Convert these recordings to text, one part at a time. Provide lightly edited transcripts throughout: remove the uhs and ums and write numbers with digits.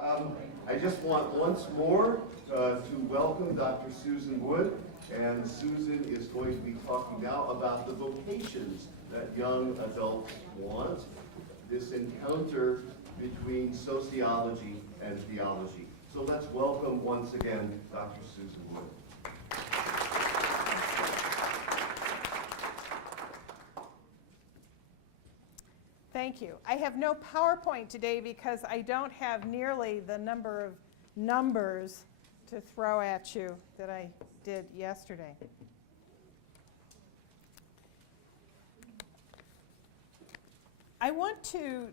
I just want once more to welcome Dr. Susan Wood, and Susan is going to be talking now about the vocations that young adults want, this encounter between sociology and theology. So let's welcome once again Dr. Susan Wood. Thank you. I have no PowerPoint today because I don't have nearly the number of numbers to throw at you that I did yesterday. I want to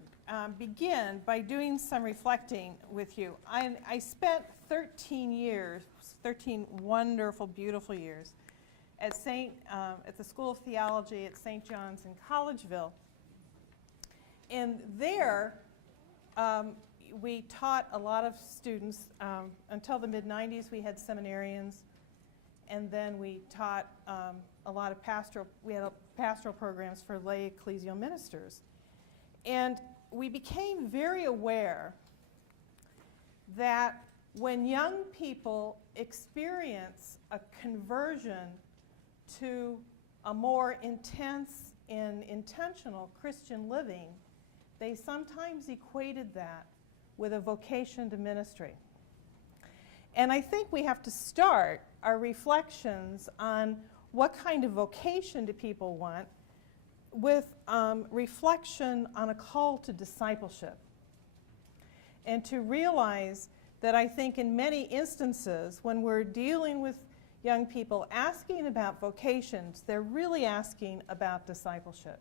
begin by doing some reflecting with you. I spent 13 years, 13 wonderful, beautiful years at the School of Theology at St. John's in Collegeville. And there, we taught a lot of students. Until the mid-90s, we had seminarians. And then we taught a lot of pastoral programs for lay ecclesial ministers. And we became very aware that when young people experience a conversion to a more intense and intentional Christian living, they sometimes equated that with a vocation to ministry. And I think we have to start our reflections on what kind of vocation do people want with reflection on a call to discipleship. And to realize that I think in many instances when we're dealing with young people asking about vocations, they're really asking about discipleship.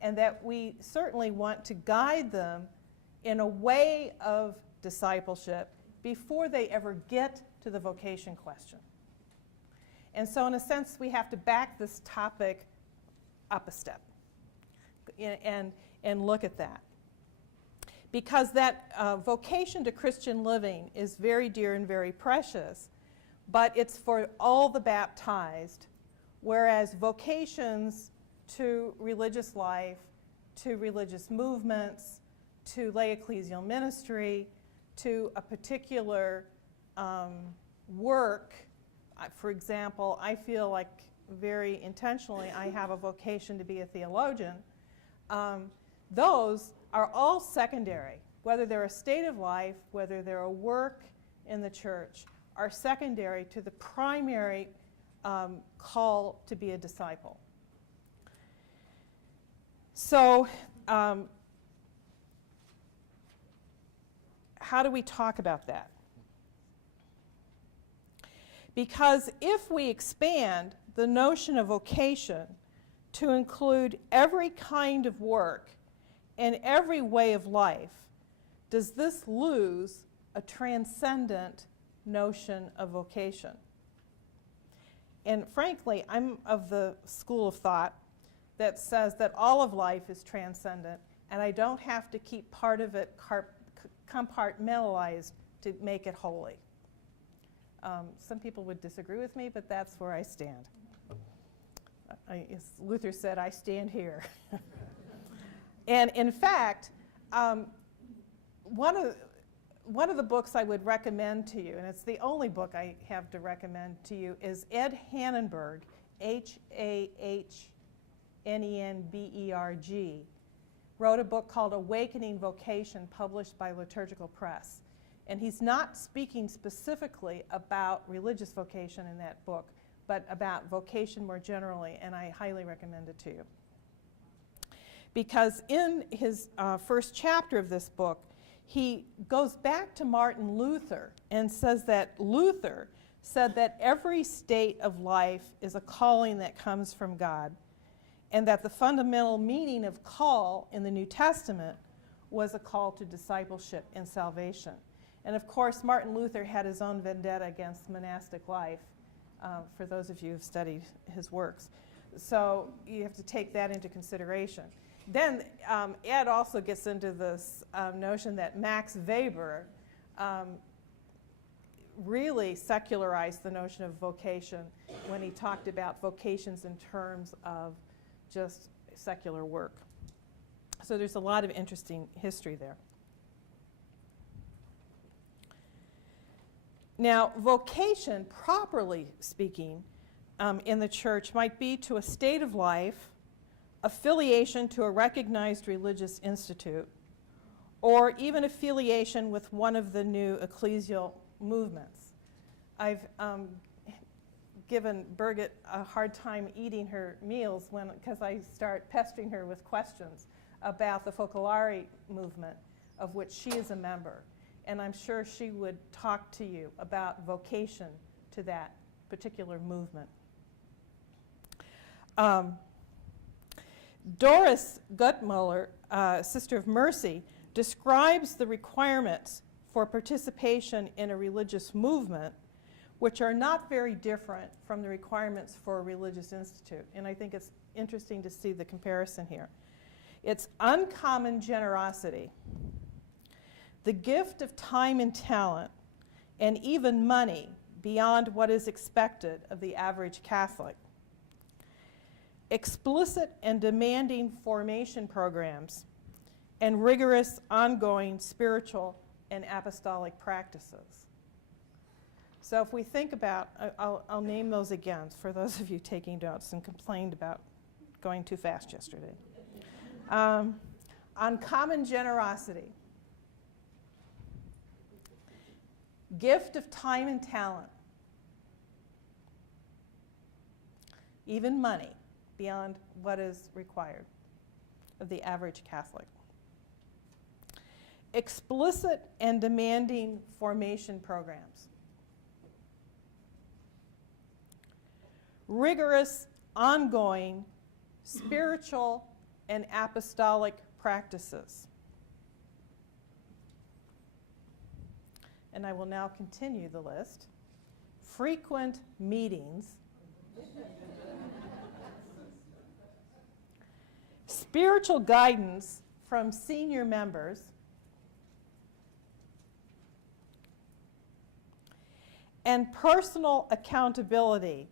And that we certainly want to guide them in a way of discipleship before they ever get to the vocation question. And so in a sense, we have to back this topic up a step and look at that. Because that vocation to Christian living is very dear and very precious, but it's for all the baptized, whereas vocations to religious life, to religious movements, to lay ecclesial ministry, to a particular work. For example, I feel like very intentionally I have a vocation to be a theologian. Those are all secondary, whether they're a state of life, whether they're a work in the church, are secondary to the primary call to be a disciple. So, how do we talk about that? Because if we expand the notion of vocation to include every kind of work and every way of life, does this lose a transcendent notion of vocation? And frankly, I'm of the school of thought that says that all of life is transcendent, and I don't have to keep part of it compartmentalized to make it holy. Some people would disagree with me, but that's where I stand. As Luther said, I stand here. And in fact, one of the books I would recommend to you, and it's the only book I have to recommend to you, is Ed Hannenberg, H-A-H-N-E-N-B-E-R-G, wrote a book called Awakening Vocation, published by Liturgical Press. And he's not speaking specifically about religious vocation in that book, but about vocation more generally, and I highly recommend it to you. Because in his first chapter of this book, he goes back to Martin Luther and says that Luther said that every state of life is a calling that comes from God, and that the fundamental meaning of call in the New Testament was a call to discipleship and salvation. And of course, Martin Luther had his own vendetta against monastic life, for those of you who've studied his works. So you have to take that into consideration. Then Ed also gets into this notion that Max Weber really secularized the notion of vocation when he talked about vocations in terms of just secular work. So there's a lot of interesting history there. Now, vocation, properly speaking, in the church might be to a state of life, affiliation to a recognized religious institute, or even affiliation with one of the new ecclesial movements. I've given Birgit a hard time eating her meals because I start pestering her with questions about the Focolare movement, of which she is a member. And I'm sure she would talk to you about vocation to that particular movement. Doris Guttmuller, Sister of Mercy, describes the requirements for participation in a religious movement, which are not very different from the requirements for a religious institute. And I think it's interesting to see the comparison here. It's uncommon generosity, the gift of time and talent, and even money beyond what is expected of the average Catholic. Explicit and demanding formation programs, and rigorous ongoing spiritual and apostolic practices. So if we think about, I'll name those again for those of you taking notes and complained about going too fast yesterday. Uncommon generosity, gift of time and talent, even money beyond what is required of the average Catholic. Explicit and demanding formation programs. Rigorous, ongoing, spiritual and apostolic practices. And I will now continue the list. Frequent meetings. Spiritual guidance from senior members. And personal accountability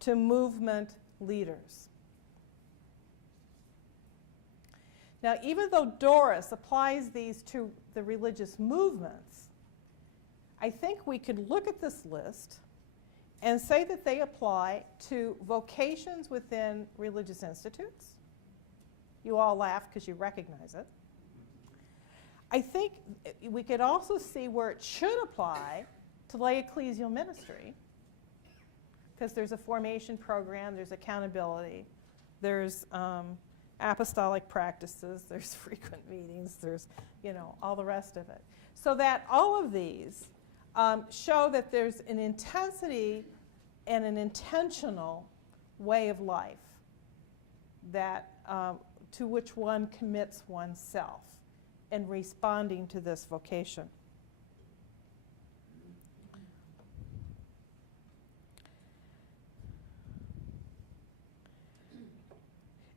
to movement leaders. Now, even though Doris applies these to the religious movements, I think we could look at this list and say that they apply to vocations within religious institutes. You all laugh because you recognize it. I think we could also see where it should apply to lay ecclesial ministry, because there's a formation program, there's accountability, there's apostolic practices, there's frequent meetings, there's, all the rest of it. So that all of these show that there's an intensity and an intentional way of life that to which one commits oneself in responding to this vocation.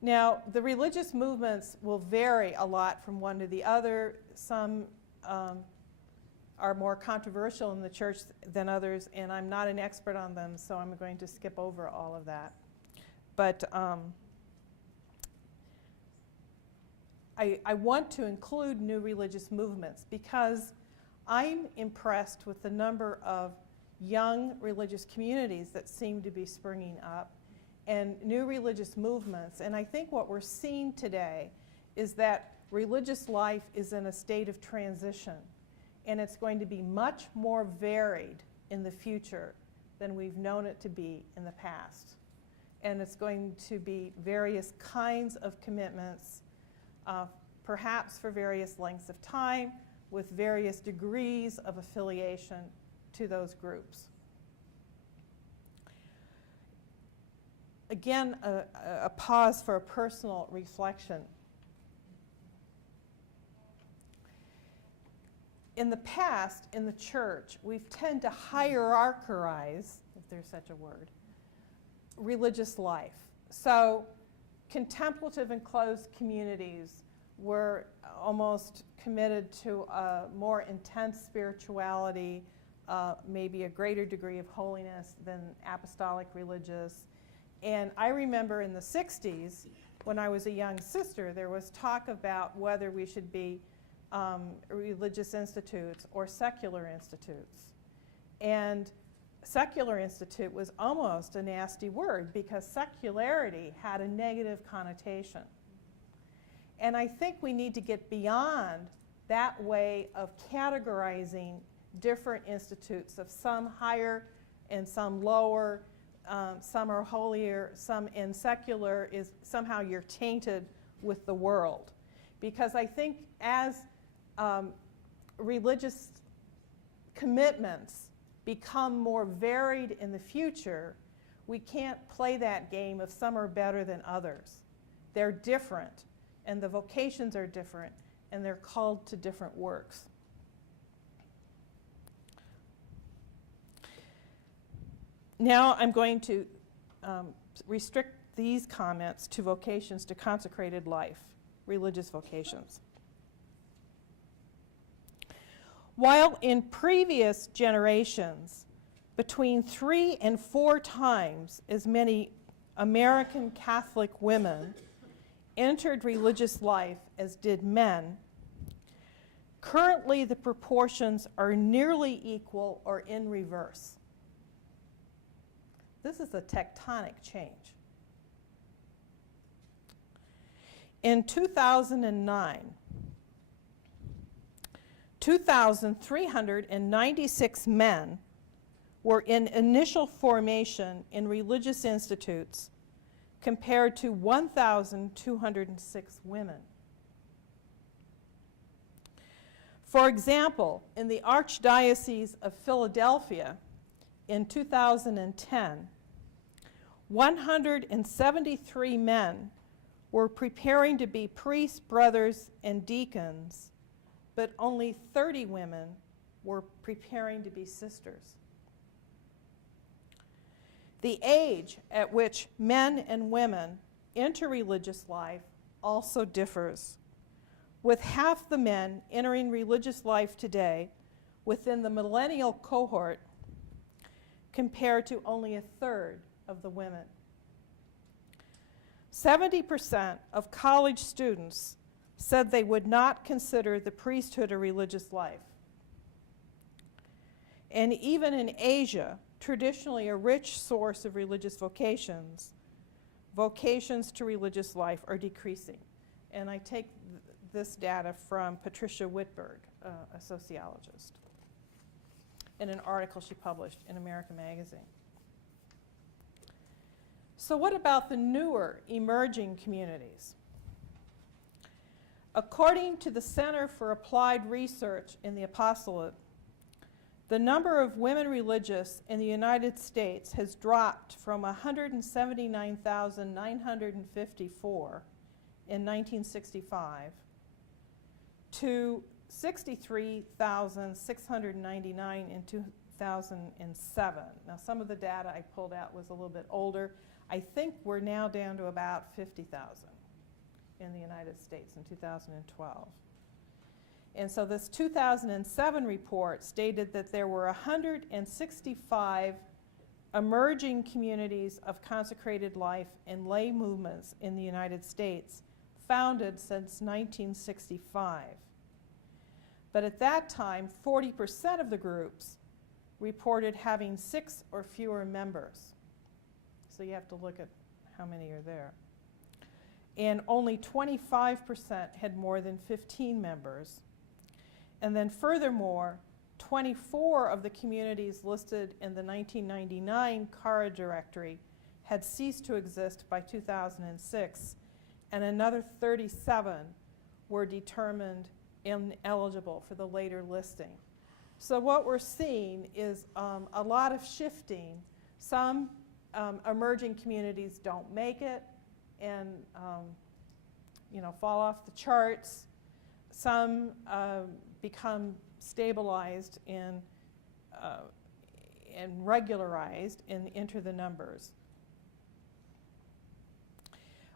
Now, the religious movements will vary a lot from one to the other. Some are more controversial in the church than others, and I'm not an expert on them, so I'm going to skip over all of that. But I want to include new religious movements because I'm impressed with the number of young religious communities that seem to be springing up and new religious movements. And I think what we're seeing today is that religious life is in a state of transition, and it's going to be much more varied in the future than we've known it to be in the past. And it's going to be various kinds of commitments, perhaps for various lengths of time, with various degrees of affiliation to those groups. Again, a pause for a personal reflection. In the past, in the church, we've tended to hierarchize, if there's such a word, religious life. So contemplative and closed communities were almost committed to a more intense spirituality, maybe a greater degree of holiness than apostolic religious. And I remember in the 60s, when I was a young sister, there was talk about whether we should be religious institutes or secular institutes. And secular institute was almost a nasty word because secularity had a negative connotation. And I think we need to get beyond that way of categorizing different institutes, of some higher and some lower, some are holier, some in secular is somehow you're tainted with the world. Because I think as religious commitments become more varied in the future, we can't play that game of some are better than others. They're different, and the vocations are different, and they're called to different works. Now I'm going to restrict these comments to vocations to consecrated life, religious vocations. While in previous generations, between 3 and 4 times as many American Catholic women entered religious life as did men, currently the proportions are nearly equal or in reverse. This is a tectonic change. In 2009, 2,396 men were in initial formation in religious institutes compared to 1,206 women. For example, in the Archdiocese of Philadelphia in 2010, 173 men were preparing to be priests, brothers, and deacons, but only 30 women were preparing to be sisters. The age at which men and women enter religious life also differs, with half the men entering religious life today within the millennial cohort compared to only a third of the women. 70% of college students said they would not consider the priesthood a religious life. And even in Asia, traditionally a rich source of religious vocations, vocations to religious life are decreasing. And I take this data from Patricia Whitberg, a sociologist, in an article she published in American Magazine. So what about the newer emerging communities? According to the Center for Applied Research in the Apostolate, the number of women religious in the United States has dropped from 179,954 in 1965 to 63,699 in 2007. Now, some of the data I pulled out was a little bit older. I think we're now down to about 50,000 in the United States in 2012. And so this 2007 report stated that there were 165 emerging communities of consecrated life and lay movements in the United States, founded since 1965. But at that time, 40% of the groups reported having 6 or fewer members. So you have to look at how many are there. And only 25% had more than 15 members. And then furthermore, 24 of the communities listed in the 1999 CARA directory had ceased to exist by 2006, and another 37 were determined ineligible for the later listing. So what we're seeing is a lot of shifting. Some emerging communities don't make it and fall off the charts. Some become stabilized and regularized and enter the numbers.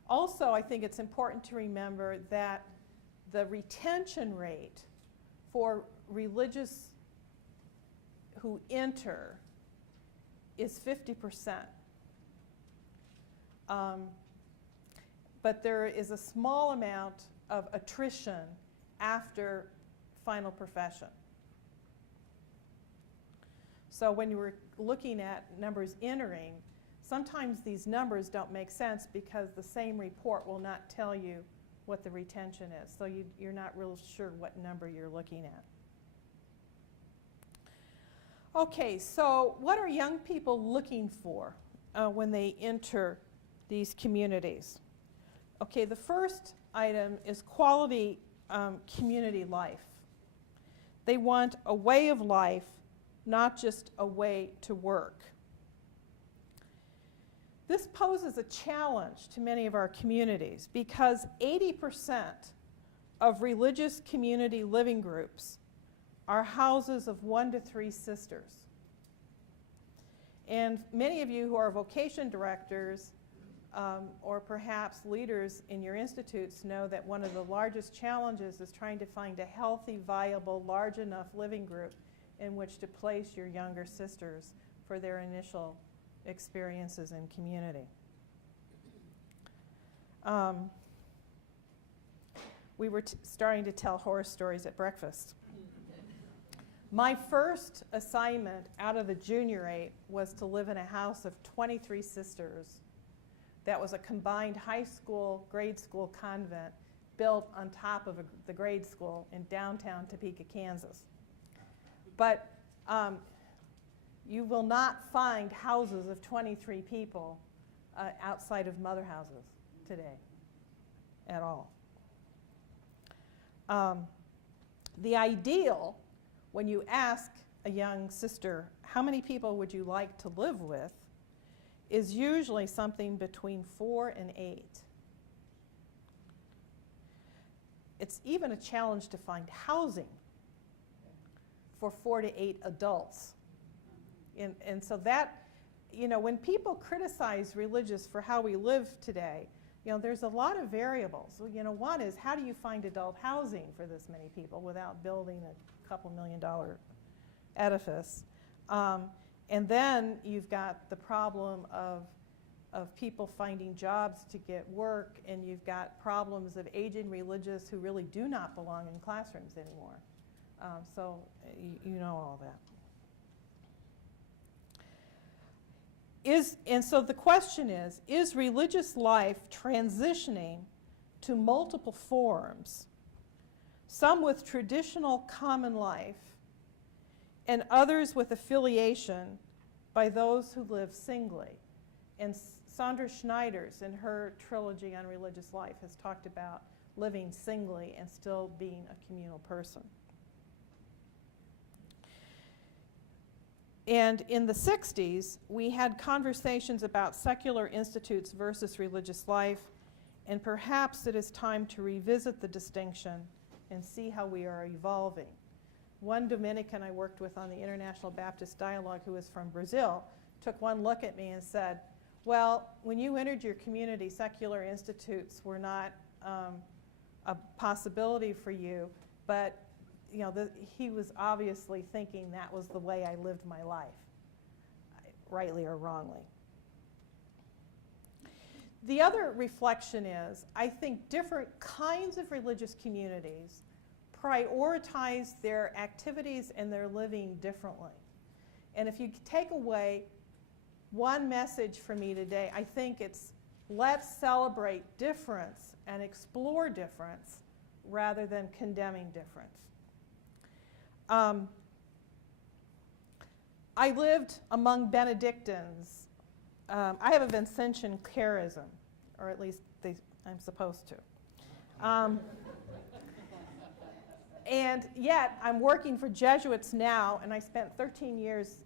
Also, I think it's important to remember that the retention rate for religious who enter is 50%. But there is a small amount of attrition after final profession. So when you were looking at numbers entering, sometimes these numbers don't make sense because the same report will not tell you what the retention is. So you're not real sure what number you're looking at. Okay, so what are young people looking for when they enter these communities? Okay, the first item is quality community life. They want a way of life, not just a way to work. This poses a challenge to many of our communities because 80% of religious community living groups are houses of 1 to 3 sisters. And many of you who are vocation directors or perhaps leaders in your institutes know that one of the largest challenges is trying to find a healthy, viable, large enough living group in which to place your younger sisters for their initial experiences in community. We were starting to tell horror stories at breakfast. My first assignment out of the junior 8 was to live in a house of 23 sisters that was a combined high school, grade school convent built on top of the grade school in downtown Topeka, Kansas. But you will not find houses of 23 people outside of mother houses today at all. The ideal, when you ask a young sister, how many people would you like to live with, is usually something between 4 and 8. It's even a challenge to find housing for 4 to 8 adults. And so that, when people criticize religious for how we live today, there's a lot of variables. One is, how do you find adult housing for this many people without building a couple $1 million edifice? And then you've got the problem of people finding jobs to get work, and you've got problems of aging religious who really do not belong in classrooms anymore. So you know all that. And so the question is religious life transitioning to multiple forms, some with traditional common life, and others with affiliation by those who live singly? And Sandra Schneider's, in her trilogy on religious life, has talked about living singly and still being a communal person. And in the 60s, we had conversations about secular institutes versus religious life, and perhaps it is time to revisit the distinction and see how we are evolving. One Dominican I worked with on the International Baptist Dialogue, who was from Brazil, took one look at me and said, well, when you entered your community, secular institutes were not a possibility for you, but he was obviously thinking that was the way I lived my life, rightly or wrongly. The other reflection is, I think different kinds of religious communities prioritize their activities and their living differently. And if you take away one message from me today, I think it's, let's celebrate difference and explore difference rather than condemning difference. I lived among Benedictines. I have a Vincentian charism, or at least I'm supposed to. And yet, I'm working for Jesuits now, and I spent 13 years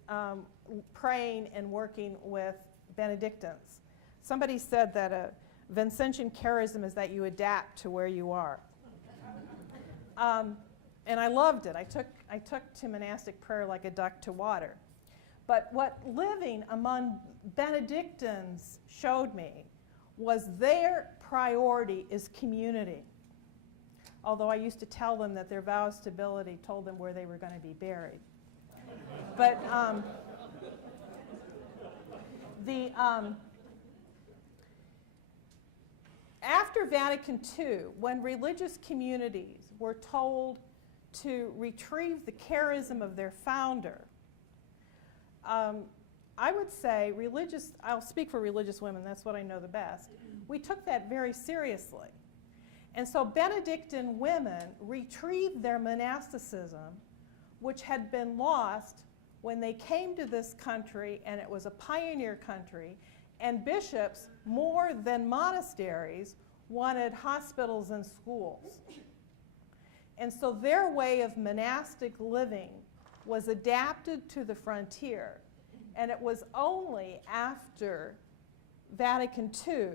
praying and working with Benedictines. Somebody said that a Vincentian charism is that you adapt to where you are. And I loved it. I took to monastic prayer like a duck to water. But what living among Benedictines showed me was their priority is community. Although I used to tell them that their vow of stability told them where they were going to be buried. But after Vatican II, when religious communities were told to retrieve the charism of their founder, I would say I'll speak for religious women, that's what I know the best. We took that very seriously. And so Benedictine women retrieved their monasticism, which had been lost when they came to this country, and it was a pioneer country, and bishops, more than monasteries, wanted hospitals and schools. And so their way of monastic living was adapted to the frontier. And it was only after Vatican II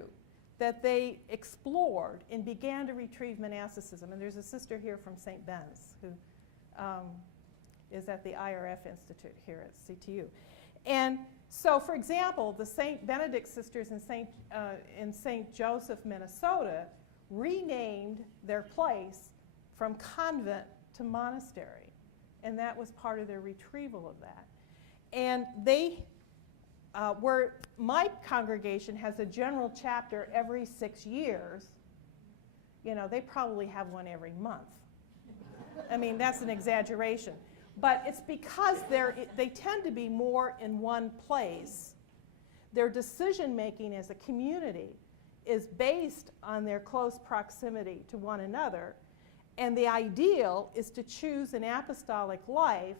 that they explored and began to retrieve monasticism. And there's a sister here from St. Ben's who is at the IRF Institute here at CTU. And so, for example, the St. Benedict sisters in St. Joseph, Minnesota, renamed their place from convent to monastery. And that was part of their retrieval of that. And they where my congregation has a general chapter every 6 years, you know, they probably have one every month. I mean, that's an exaggeration. But it's because they tend to be more in one place. Their decision-making as a community is based on their close proximity to one another. And the ideal is to choose an apostolic life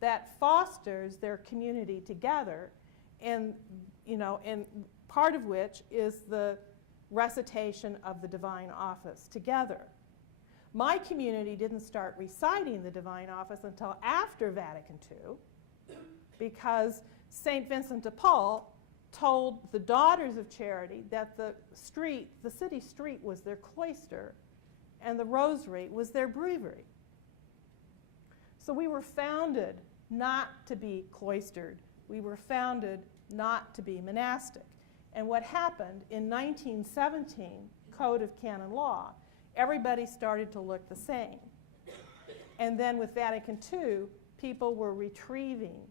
that fosters their community together, and, you know, and part of which is the recitation of the divine office together. My community didn't start reciting the divine office until after Vatican II, because St. Vincent de Paul told the Daughters of Charity that the city street was their cloister, and the rosary was their breviary. So we were founded not to be cloistered. We were founded not to be monastic. And what happened in 1917, Code of Canon Law, everybody started to look the same. And then with Vatican II, people were retrieving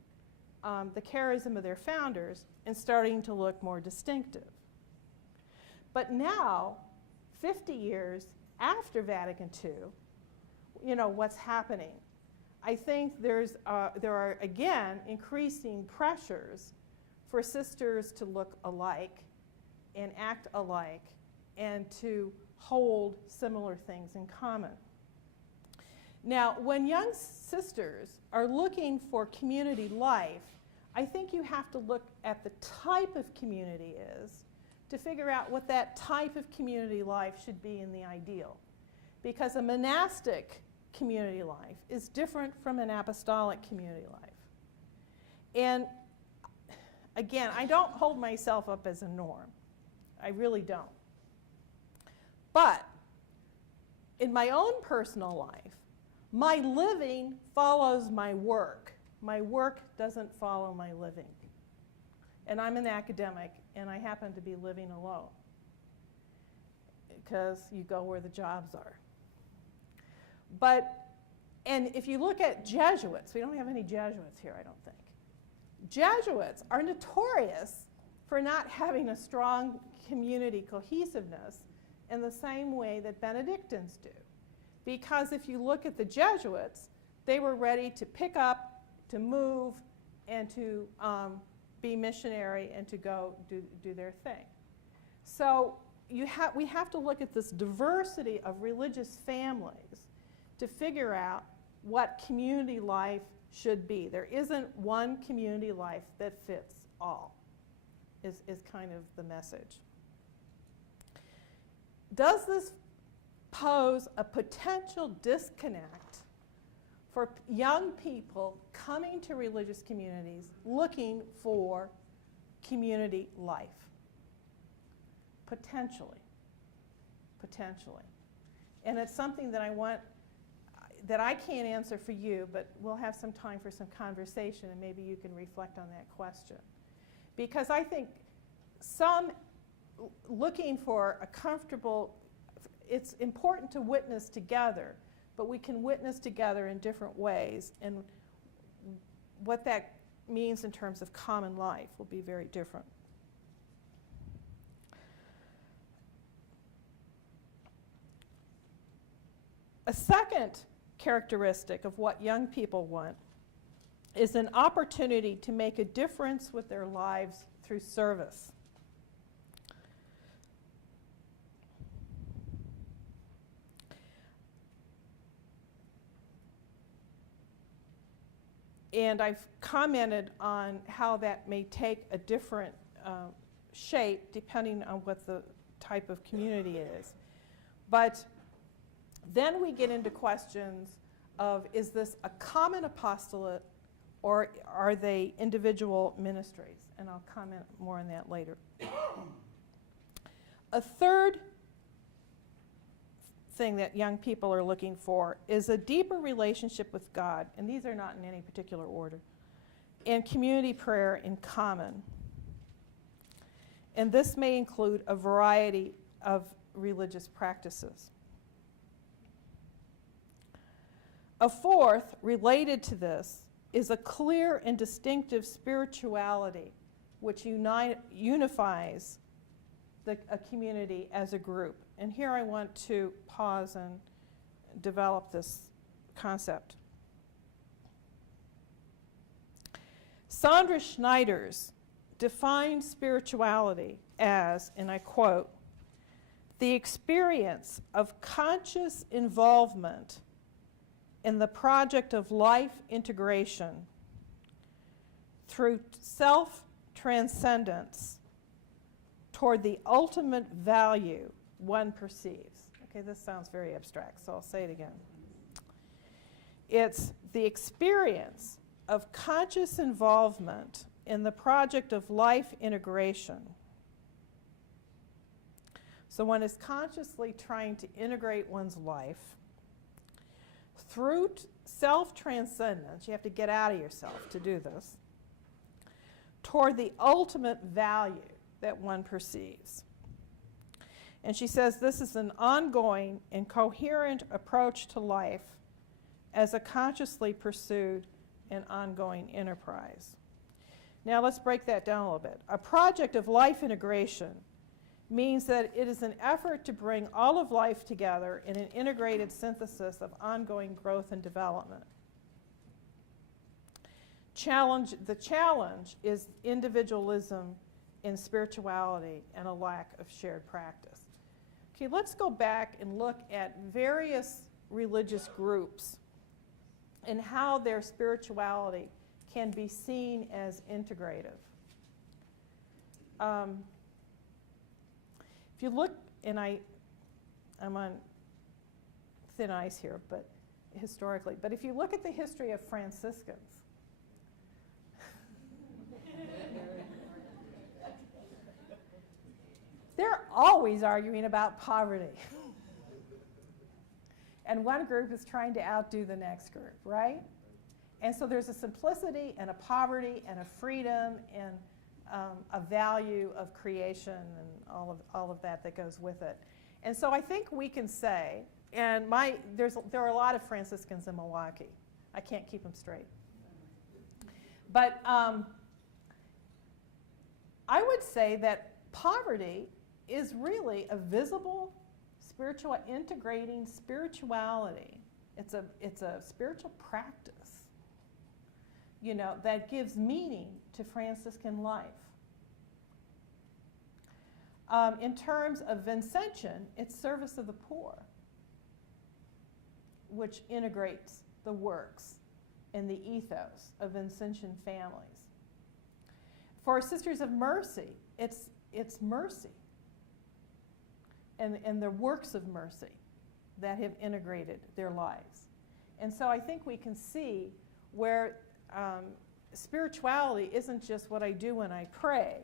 the charism of their founders and starting to look more distinctive. But now, 50 years after Vatican II, you know, what's happening? I think there are, again, increasing pressures for sisters to look alike and act alike and to hold similar things in common. Now, when young sisters are looking for community life, I think you have to look at the type of community is to figure out what that type of community life should be in the ideal. Because a monastic community life is different from an apostolic community life. And again, I don't hold myself up as a norm. I really don't. But in my own personal life, my living follows my work. My work doesn't follow my living. And I'm an academic, and I happen to be living alone, because you go where the jobs are. And if you look at Jesuits, we don't have any Jesuits here, I don't think. Jesuits are notorious for not having a strong community cohesiveness in the same way that Benedictines do. Because if you look at the Jesuits, they were ready to pick up, to move, and to be missionary and to go do their thing. So we have to look at this diversity of religious families to figure out what community life should be. There isn't one community life that fits all, is kind of the message. Does this pose a potential disconnect for young people coming to religious communities looking for community life? Potentially. Potentially. And it's something that that I can't answer for you, but we'll have some time for some conversation, and maybe you can reflect on that question. Because I think some looking for a comfortable, it's important to witness together, but we can witness together in different ways, and what that means in terms of common life will be very different. A second characteristic of what young people want is an opportunity to make a difference with their lives through service. And I've commented on how that may take a different shape depending on what the type of community it is. But then we get into questions of, is this a common apostolate or are they individual ministries? And I'll comment more on that later. A third thing that young people are looking for is a deeper relationship with God, and these are not in any particular order, and community prayer in common. And this may include a variety of religious practices. A fourth, related to this, is a clear and distinctive spirituality which unifies a community as a group. And here I want to pause and develop this concept. Sandra Schneider's defined spirituality as, and I quote, the experience of conscious involvement in the project of life integration through self-transcendence toward the ultimate value one perceives. Okay, this sounds very abstract, so I'll say it again. It's the experience of conscious involvement in the project of life integration. So one is consciously trying to integrate one's life through self-transcendence. You have to get out of yourself to do this, toward the ultimate value that one perceives. And she says this is an ongoing and coherent approach to life as a consciously pursued and ongoing enterprise. Now let's break that down a little bit. A project of life integration means that it is an effort to bring all of life together in an integrated synthesis of ongoing growth and development. The challenge is individualism in spirituality and a lack of shared practice. Okay, let's go back and look at various religious groups and how their spirituality can be seen as integrative. If you look, and I'm on thin ice here, but historically, but if you look at the history of Franciscans, they're always arguing about poverty. And one group is trying to outdo the next group, right? And so there's a simplicity and a poverty and a freedom and a value of creation and all of that goes with it. And so I think we can say, and there are a lot of Franciscans in Milwaukee. I can't keep them straight. But I would say that poverty is really a visible integrating spirituality. It's a spiritual practice, that gives meaning to Franciscan life. In terms of Vincentian, it's service of the poor, which integrates the works and the ethos of Vincentian families. For Sisters of Mercy, it's mercy and the works of mercy that have integrated their lives. And so I think we can see where spirituality isn't just what I do when I pray,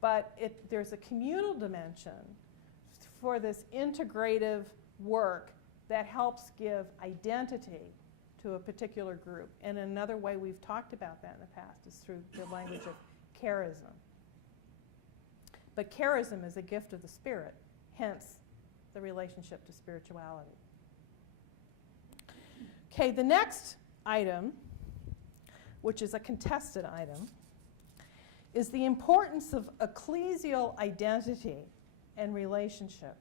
but there's a communal dimension for this integrative work that helps give identity to a particular group. And another way we've talked about that in the past is through the language of charism. But charism is a gift of the Spirit, hence the relationship to spirituality. Okay, the next item, which is a contested item, is the importance of ecclesial identity and relationship.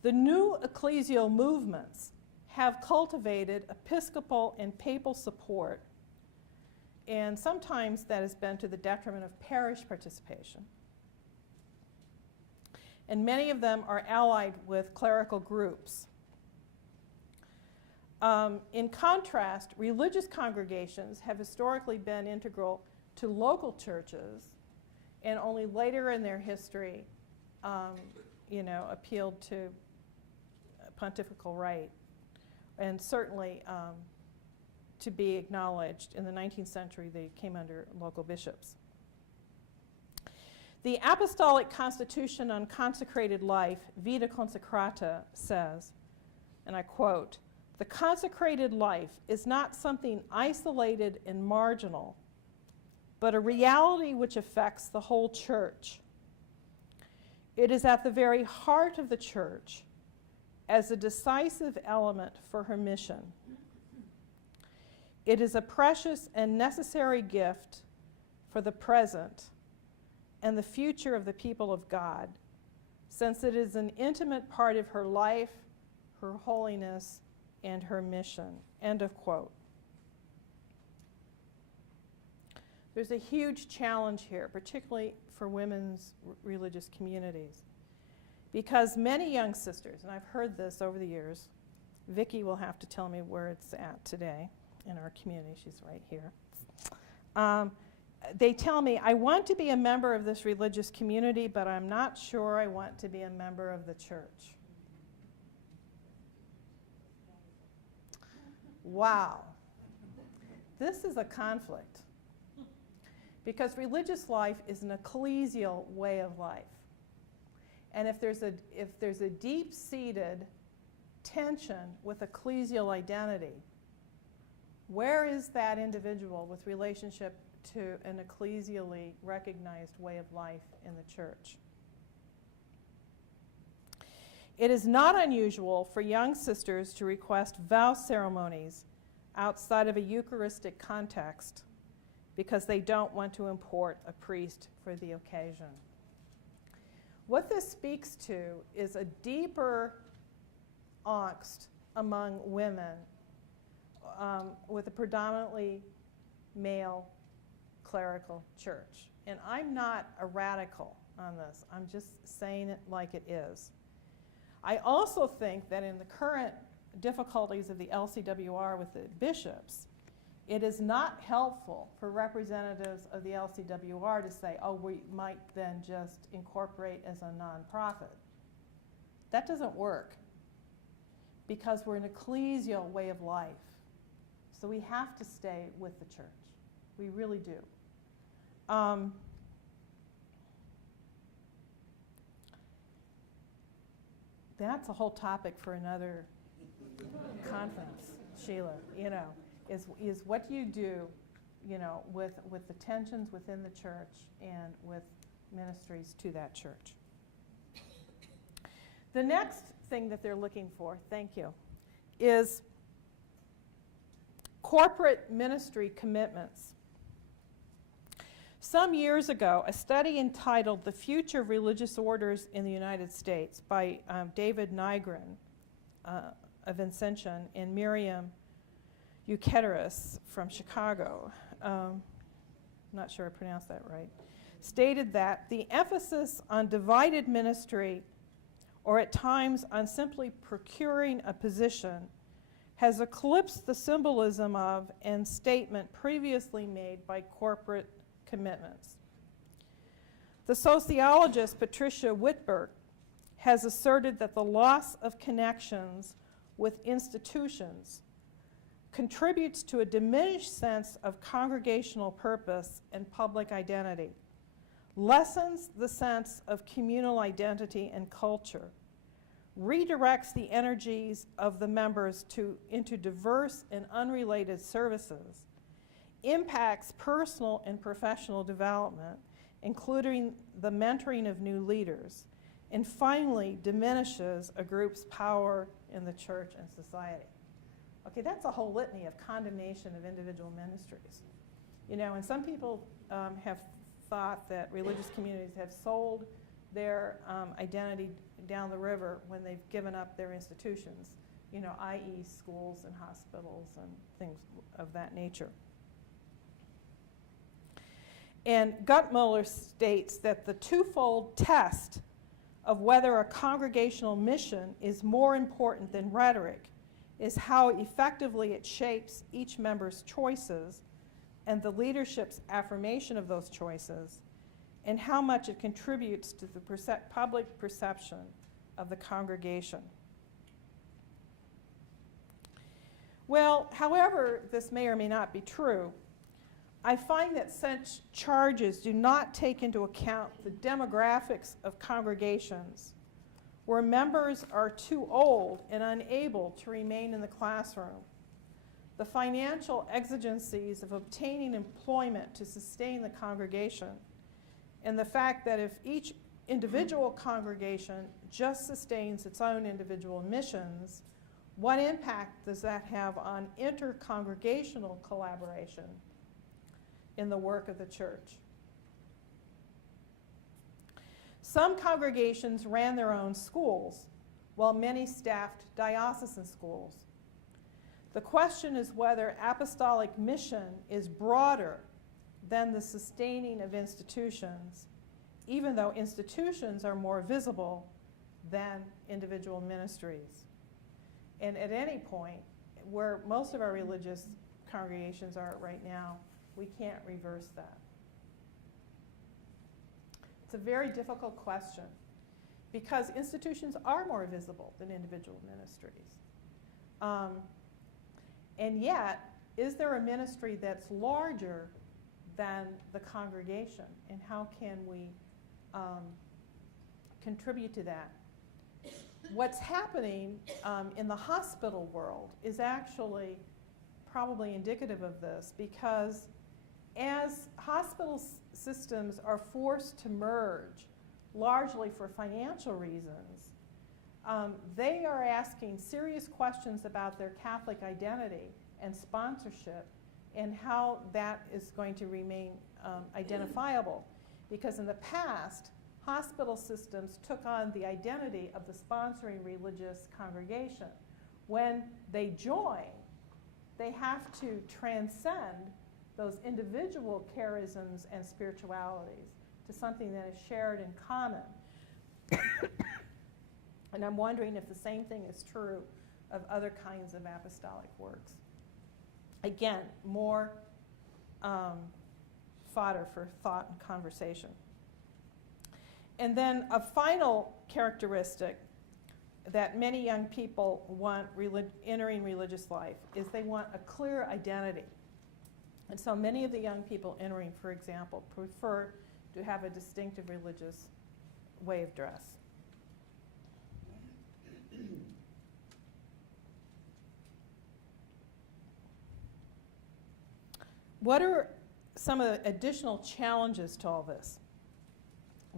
The new ecclesial movements have cultivated episcopal and papal support, and sometimes that has been to the detriment of parish participation. And many of them are allied with clerical groups. In contrast, religious congregations have historically been integral to local churches, and only later in their history, appealed to pontifical right, and certainly to be acknowledged. In the 19th century, they came under local bishops. The Apostolic Constitution on Consecrated Life, Vita Consecrata, says, and I quote, "The consecrated life is not something isolated and marginal, but a reality which affects the whole church. It is at the very heart of the church as a decisive element for her mission. It is a precious and necessary gift for the present and the future of the people of God, since it is an intimate part of her life, her holiness, and her mission." End of quote. There's a huge challenge here, particularly for women's religious communities, because many young sisters, and I've heard this over the years, Vicki will have to tell me where it's at today in our community, she's right here. They tell me, "I want to be a member of this religious community, but I'm not sure I want to be a member of the church." Wow. This is a conflict, because religious life is an ecclesial way of life. And if there's a deep-seated tension with ecclesial identity, where is that individual with relationship to an ecclesially recognized way of life in the church? It is not unusual for young sisters to request vow ceremonies outside of a Eucharistic context because they don't want to import a priest for the occasion. What this speaks to is a deeper angst among women with a predominantly male clerical church. And I'm not a radical on this. I'm just saying it like it is. I also think that in the current difficulties of the LCWR with the bishops, it is not helpful for representatives of the LCWR to say, oh, we might then just incorporate as a nonprofit. That doesn't work, because we're an ecclesial way of life. So we have to stay with the church. We really do. That's a whole topic for another conference, Sheila, is what you do, with the tensions within the church and with ministries to that church. The next thing that they're looking for, thank you, is corporate ministry commitments. Some years ago, a study entitled "The Future of Religious Orders in the United States" by David Nygren of Ascension and Miriam Euketeris from Chicago, not sure I pronounced that right, stated that the emphasis on divided ministry, or at times on simply procuring a position, has eclipsed the symbolism of and statement previously made by corporate commitments. The sociologist Patricia Whitberg has asserted that the loss of connections with institutions contributes to a diminished sense of congregational purpose and public identity, lessens the sense of communal identity and culture, redirects the energies of the members into diverse and unrelated services, impacts personal and professional development, including the mentoring of new leaders, and finally diminishes a group's power in the church and society. Okay, that's a whole litany of condemnation of individual ministries. And some people have thought that religious communities have sold their identity down the river when they've given up their institutions i.e. schools and hospitals and things of that nature. And Guttmuller states that the twofold test of whether a congregational mission is more important than rhetoric is how effectively it shapes each member's choices and the leadership's affirmation of those choices, and how much it contributes to the public perception of the congregation. Well, however this may or may not be true, I find that such charges do not take into account the demographics of congregations where members are too old and unable to remain in the classroom, the financial exigencies of obtaining employment to sustain the congregation, and the fact that if each individual congregation just sustains its own individual missions, what impact does that have on inter-congregational collaboration in the work of the church? Some congregations ran their own schools, while many staffed diocesan schools. The question is whether apostolic mission is broader than the sustaining of institutions, even though institutions are more visible than individual ministries. And at any point, where most of our religious congregations are right now, we can't reverse that. It's a very difficult question because institutions are more visible than individual ministries. And yet, is there a ministry that's larger than the congregation? And how can we contribute to that? What's happening in the hospital world is actually probably indicative of this, because as hospital systems are forced to merge, largely for financial reasons, they are asking serious questions about their Catholic identity and sponsorship and how that is going to remain identifiable. Because in the past, hospital systems took on the identity of the sponsoring religious congregation. When they join, they have to transcend those individual charisms and spiritualities to something that is shared in common. And I'm wondering if the same thing is true of other kinds of apostolic works. Again, more fodder for thought and conversation. And then a final characteristic that many young people want entering religious life is they want a clear identity. And so many of the young people entering, for example, prefer to have a distinctive religious way of dress. What are some of the additional challenges to all this?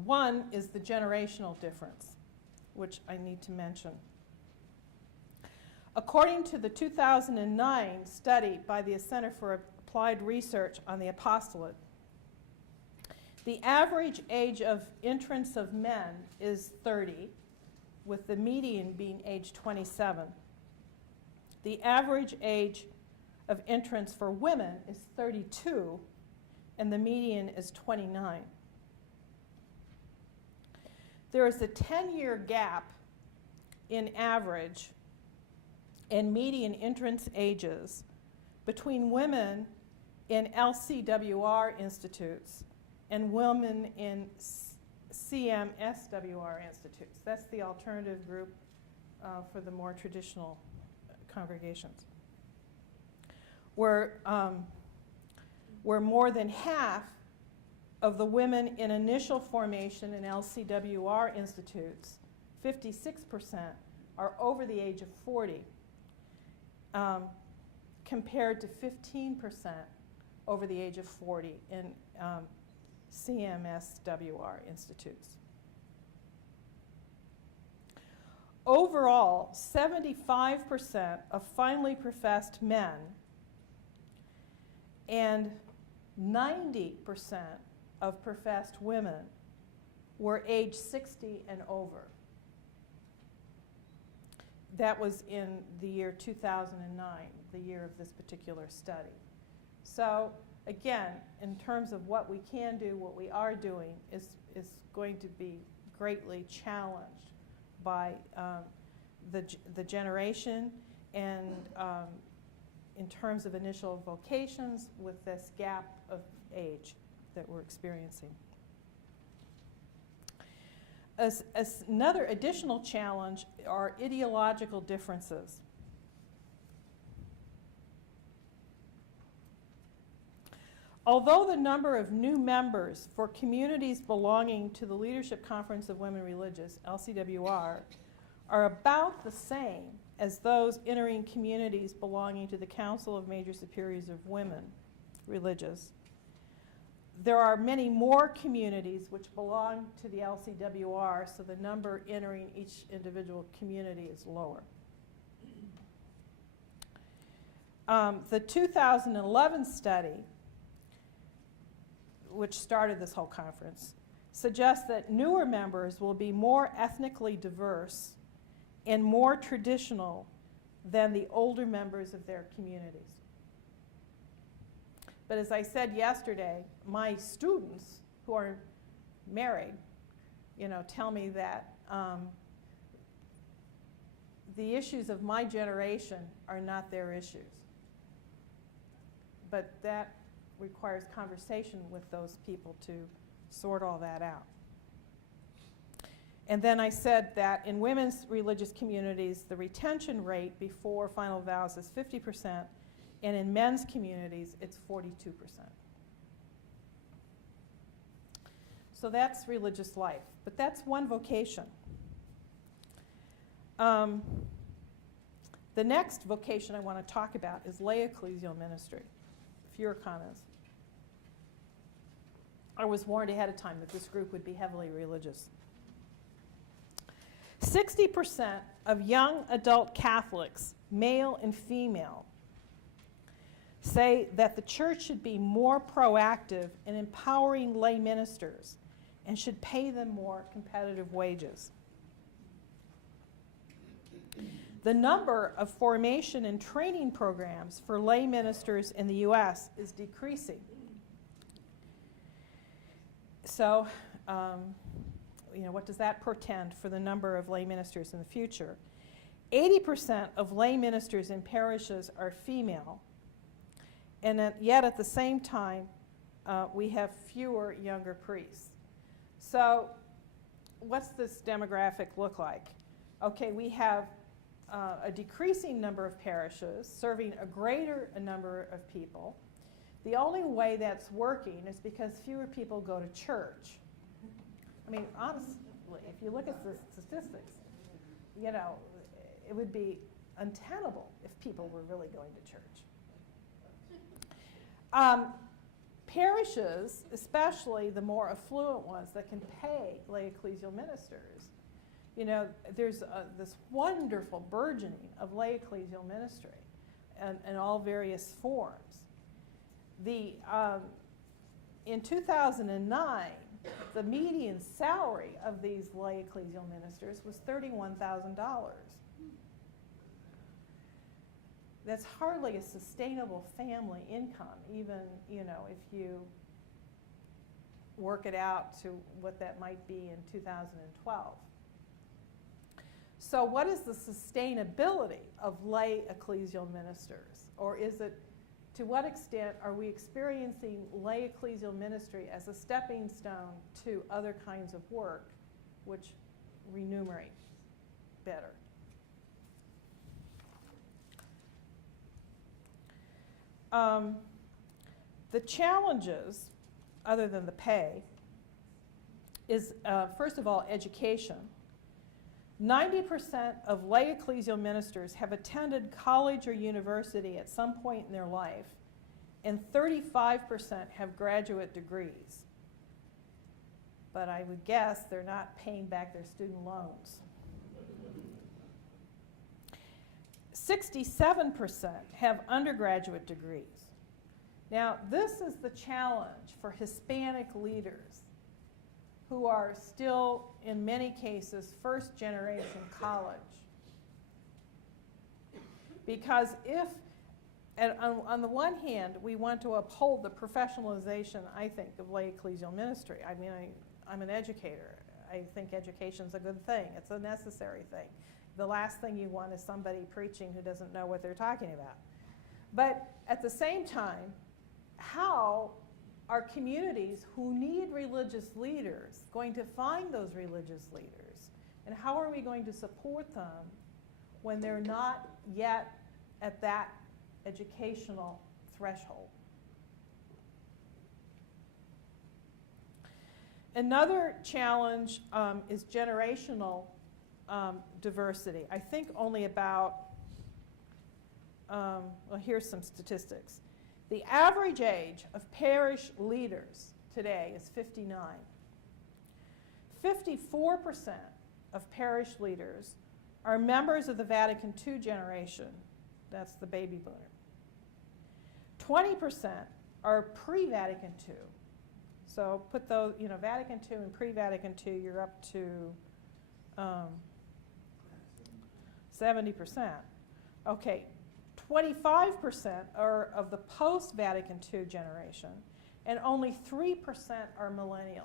One is the generational difference, which I need to mention. According to the 2009 study by the Center for Applied Research on the Apostolate, the average age of entrance of men is 30, with the median being age 27. The average age of entrance for women is 32, and the median is 29. There is a 10-year gap in average and median entrance ages between women in LCWR institutes and women in CMSWR institutes. That's the alternative group for the more traditional congregations, where more than half of the women in initial formation in LCWR institutes, 56%, are over the age of 40, compared to 15% over the age of 40 in CMSWR institutes. Overall, 75% of finally professed men and 90% of professed women were age 60 and over. That was in the year 2009, the year of this particular study. So again, in terms of what we can do, what we are doing is going to be greatly challenged by the generation and in terms of initial vocations with this gap of age that we're experiencing. As another additional challenge are ideological differences. Although the number of new members for communities belonging to the Leadership Conference of Women Religious, LCWR, are about the same as those entering communities belonging to the Council of Major Superiors of Women Religious, there are many more communities which belong to the LCWR, so the number entering each individual community is lower. The 2011 study, which started this whole conference, suggests that newer members will be more ethnically diverse and more traditional than the older members of their communities. But as I said yesterday, my students who are married, tell me that the issues of my generation are not their issues. But that requires conversation with those people to sort all that out. And then I said that in women's religious communities, the retention rate before final vows is 50%, and in men's communities, it's 42%. So that's religious life, but that's one vocation. The next vocation I want to talk about is lay ecclesial ministry. Fewer comments. I was warned ahead of time that this group would be heavily religious. 60% of young adult Catholics, male and female, say that the church should be more proactive in empowering lay ministers and should pay them more competitive wages. The number of formation and training programs for lay ministers in the U.S. is decreasing. So, what does that portend for the number of lay ministers in the future? 80% of lay ministers in parishes are female, and yet at the same time, we have fewer younger priests. So what's this demographic look like? Okay, we have a decreasing number of parishes serving a greater number of people. The only way that's working is because fewer people go to church. I mean, honestly, if you look at the statistics, it would be untenable if people were really going to church. Parishes, especially the more affluent ones that can pay lay ecclesial ministers, there's this wonderful burgeoning of lay ecclesial ministry in all various forms. In 2009, the median salary of these lay ecclesial ministers was $31,000. That's hardly a sustainable family income, even if you work it out to what that might be in 2012. So what is the sustainability of lay ecclesial ministers? Or is it, to what extent are we experiencing lay ecclesial ministry as a stepping stone to other kinds of work which remunerate better? The challenges, other than the pay, is first of all education. 90% of lay ecclesial ministers have attended college or university at some point in their life, and 35% have graduate degrees. But I would guess they're not paying back their student loans. 67% have undergraduate degrees. Now, this is the challenge for Hispanic leaders who are still, in many cases, first generation college Because if, and on the one hand, we want to uphold the professionalization, I think, of lay ecclesial ministry. I mean, I'm an educator. I think education's a good thing. It's a necessary thing. The last thing you want is somebody preaching who doesn't know what they're talking about. But at the same time, how are communities who need religious leaders going to find those religious leaders? And how are we going to support them when they're not yet at that educational threshold? Another challenge is generational diversity. I think only about, well, here's some statistics. The average age of parish leaders today is 59. 54% of parish leaders are members of the Vatican II generation. That's the baby boomer. 20% are pre-Vatican II. So put those, you know, Vatican II and pre-Vatican II, you're up to 70%. Okay, 25% are of the post-Vatican II generation, and only 3% are millennials.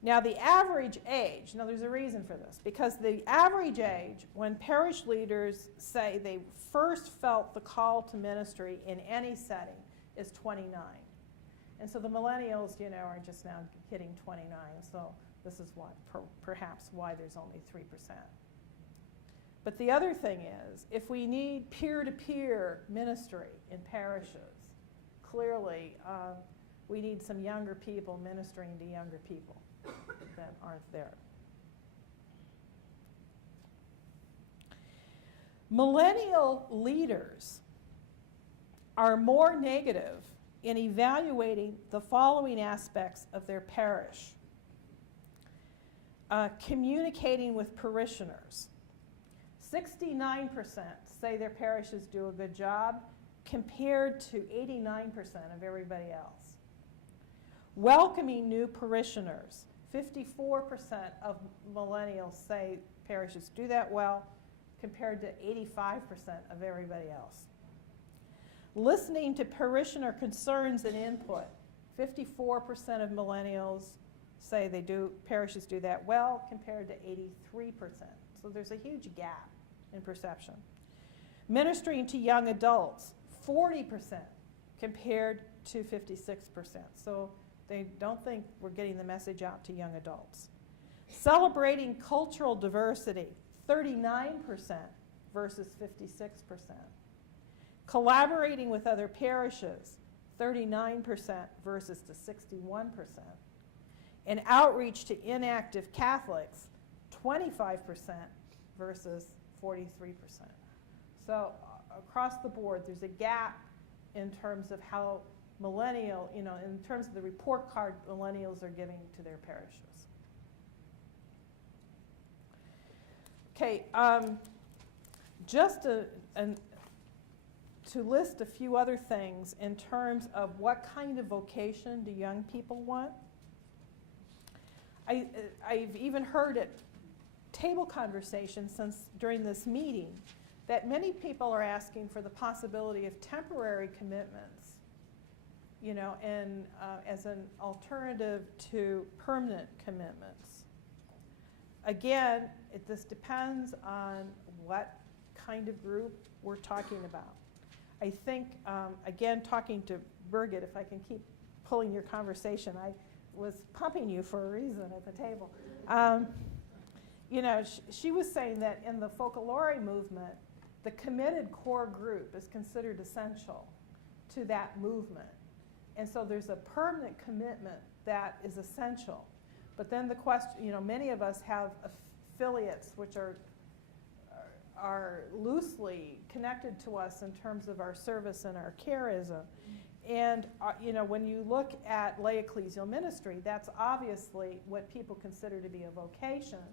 Now the average age, now there's a reason for this, because the average age when parish leaders say they first felt the call to ministry in any setting is 29. And so the millennials, you know, are just now hitting 29, so this is what, perhaps why there's only 3%. But the other thing is, if we need peer-to-peer ministry in parishes, clearly we need some younger people ministering to younger people that aren't there. Millennial leaders are more negative in evaluating the following aspects of their parish. Communicating with parishioners. 69% say their parishes do a good job compared to 89% of everybody else. Welcoming new parishioners. 54% of millennials say parishes do that well compared to 85% of everybody else. Listening to parishioner concerns and input. 54% of millennials say parishes do that well compared to 83%. So there's a huge gap in perception. Ministering to young adults, 40% compared to 56%. So they don't think we're getting the message out to young adults. Celebrating cultural diversity, 39% versus 56%. Collaborating with other parishes, 39% versus the 61%. And outreach to inactive Catholics, 25% versus 43%. So across the board, there's a gap in terms of how millennial, you know, in terms of the report card millennials are giving to their parishes. Okay, just to list a few other things in terms of what kind of vocation do young people want. I've even heard at table conversations during this meeting that many people are asking for the possibility of temporary commitments, you know, and as an alternative to permanent commitments. Again, this depends on what kind of group we're talking about. I think, again, talking to Birgit, if I can keep pulling your conversation, I was pumping you for a reason at the table. You know, she was saying that in the Focolare movement, the committed core group is considered essential to that movement. And so there's a permanent commitment that is essential. But then the question, you know, many of us have affiliates which are loosely connected to us in terms of our service and our charism. And, you know, when you look at lay ecclesial ministry, that's obviously what people consider to be a vocation,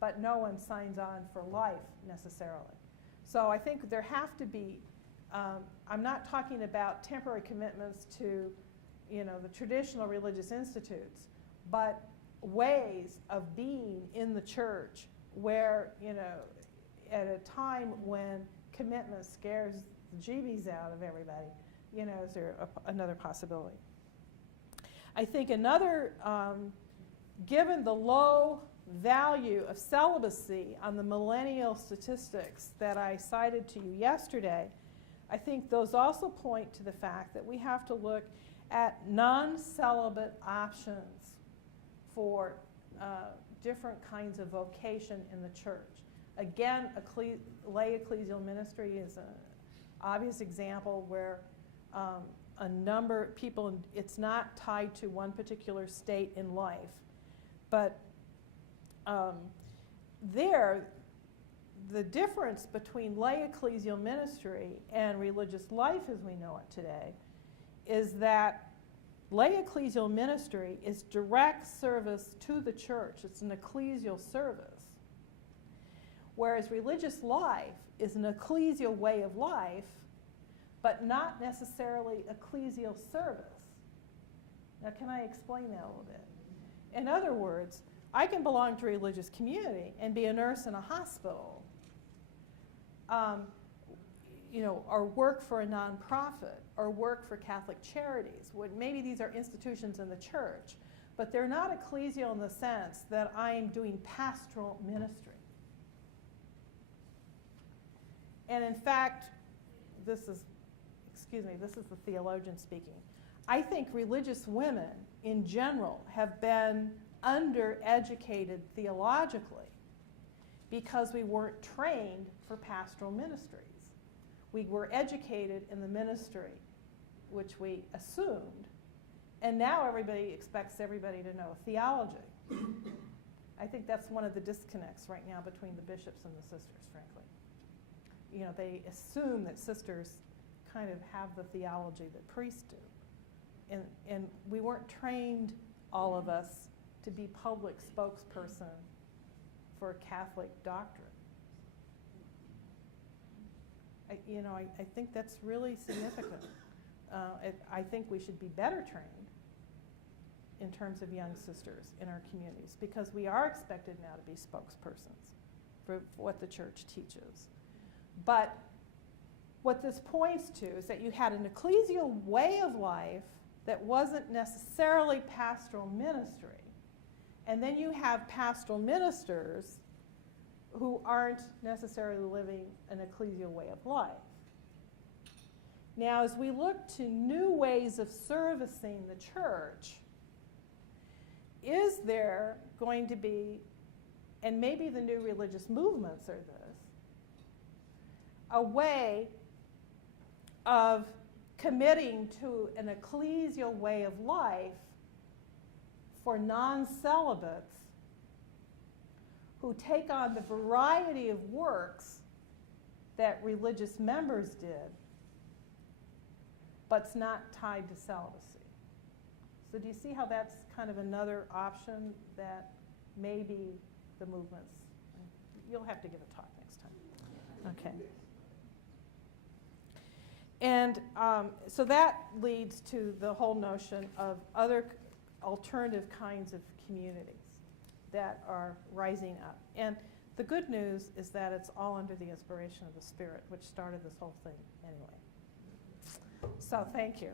but no one signs on for life necessarily. So I think there have to be, I'm not talking about temporary commitments to, you know, the traditional religious institutes, but ways of being in the church where, you know, at a time when commitment scares the jeebies out of everybody, you know, is there another possibility? I think another, given the low value of celibacy on the millennial statistics that I cited to you yesterday, I think those also point to the fact that we have to look at non-celibate options for different kinds of vocation in the church. Again, lay ecclesial ministry is an obvious example where a number of people, it's not tied to one particular state in life, but the difference between lay ecclesial ministry and religious life as we know it today is that lay ecclesial ministry is direct service to the church. It's an ecclesial service. Whereas religious life is an ecclesial way of life, but not necessarily ecclesial service. Now, can I explain that a little bit? In other words, I can belong to a religious community and be a nurse in a hospital, you know, or work for a nonprofit, or work for Catholic Charities. Maybe these are institutions in the church, but they're not ecclesial in the sense that I am doing pastoral ministry. And in fact, this is the theologian speaking. I think religious women in general have been undereducated theologically because we weren't trained for pastoral ministries. We were educated in the ministry, which we assumed, and now everybody expects everybody to know theology. I think that's one of the disconnects right now between the bishops and the sisters, frankly. You know, they assume that sisters kind of have the theology that priests do. And we weren't trained, all of us, to be public spokesperson for Catholic doctrine. I think that's really significant. I think we should be better trained in terms of young sisters in our communities, because we are expected now to be spokespersons for what the church teaches. But what this points to is that you had an ecclesial way of life that wasn't necessarily pastoral ministry. And then you have pastoral ministers who aren't necessarily living an ecclesial way of life. Now, as we look to new ways of servicing the church, is there going to be, and maybe the new religious movements are this, a way of committing to an ecclesial way of life for non-celibates who take on the variety of works that religious members did, but it's not tied to celibacy. So do you see how that's kind of another option that maybe the movements, you'll have to give a talk next time. Okay. And so that leads to the whole notion of other alternative kinds of communities that are rising up. And the good news is that it's all under the inspiration of the Spirit, which started this whole thing anyway. So thank you.